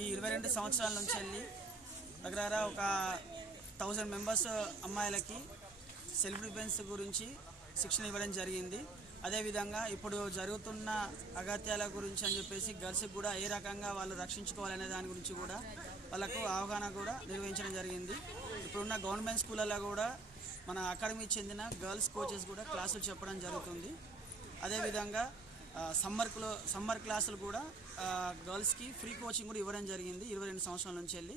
ఈ 22 సంవత్సరాల నుంచి వెళ్ళి దగ్గర ఒక 1000 మెంబర్స్ అమ్మాయిలకి సెల్ఫ్ డిఫెన్స్ గురించి శిక్షణ ఇవ్వడం జరిగింది. అదేవిధంగా ఇప్పుడు జరుగుతున్న అగత్యాల గురించి అని చెప్పేసి గర్ల్స్కి కూడా ఏ రకంగా వాళ్ళు రక్షించుకోవాలనే దాని గురించి కూడా వాళ్ళకు అవగాహన కూడా నిర్వహించడం జరిగింది. ఇప్పుడున్న గవర్నమెంట్ స్కూళ్ళల్లో కూడా మన అకాడమీకి చెందిన గర్ల్స్ కోచెస్ కూడా క్లాసులు చెప్పడం జరుగుతుంది. అదేవిధంగా సమ్మర్ క్లాసులు కూడా గర్ల్స్కి ఫ్రీ కోచింగ్ కూడా ఇవ్వడం జరిగింది 22 సంవత్సరాల నుంచి వెళ్ళి.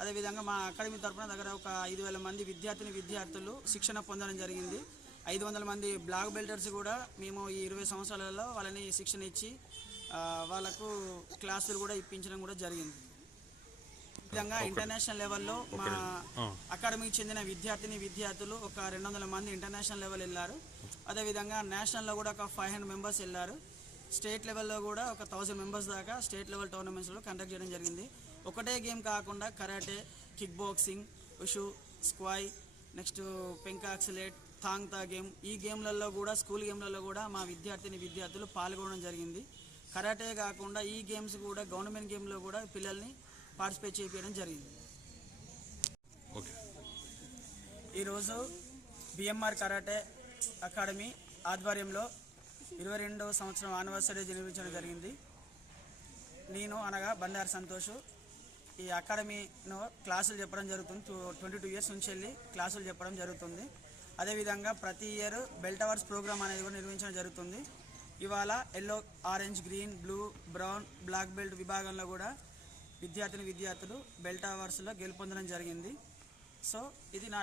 అదేవిధంగా మా అకాడమీ తరఫున దగ్గర ఒక 5000 మంది విద్యార్థులు శిక్షణ పొందడం జరిగింది. 500 మంది బ్లాక్ బెల్టర్స్ కూడా మేము ఈ 20 సంవత్సరాలలో వాళ్ళని శిక్షణ ఇచ్చి వాళ్ళకు క్లాసులు కూడా ఇప్పించడం కూడా జరిగింది. విధంగా ఇంటర్నేషనల్ లెవెల్లో మా అకాడమీకి చెందిన విద్యార్థులు ఒక 200 మంది ఇంటర్నేషనల్ లెవెల్ వెళ్ళారు. అదేవిధంగా నేషనల్లో కూడా ఒక 500 మెంబర్స్ వెళ్ళారు. స్టేట్ లెవెల్లో కూడా ఒక 1000 మెంబర్స్ దాకా స్టేట్ లెవెల్ టోర్నమెంట్స్లో కండక్ట్ చేయడం జరిగింది. ఒకటే గేమ్ కాకుండా karate, kick boxing, wushu, Sqay, next pencak silat, Thang Ta game, ఈ గేమ్లలో కూడా స్కూల్ గేమ్లలో కూడా మా విద్యార్థులు పాల్గొనడం జరిగింది. కరాటే కాకుండా ఈ గేమ్స్ కూడా గవర్నమెంట్ గేమ్లో కూడా పిల్లల్ని పార్టిసిపేట్ చేయడం జరిగింది. ఈరోజు బిఎంఆర్ కరాటే అకాడమీ ఆధ్వర్యంలో 22వ సంవత్సరం యానివర్సరీ నిర్వహించడం జరిగింది. నేను అనగా బండారు సంతోష్ ఈ అకాడమీలో క్లాసులు చెప్పడం జరుగుతుంది. 22 ఇయర్స్ నుంచి వెళ్ళి క్లాసులు చెప్పడం జరుగుతుంది. అదేవిధంగా ప్రతి ఇయర్ బెల్ట్ అవర్స్ ప్రోగ్రామ్ అనేది కూడా నిర్వహించడం జరుగుతుంది. ఇవాళ yellow, orange, green, blue, brown, black belt విభాగంలో కూడా విద్యార్థులు బెల్ట్ అవర్స్లో గెలుపొందడం జరిగింది. సో ఇది నా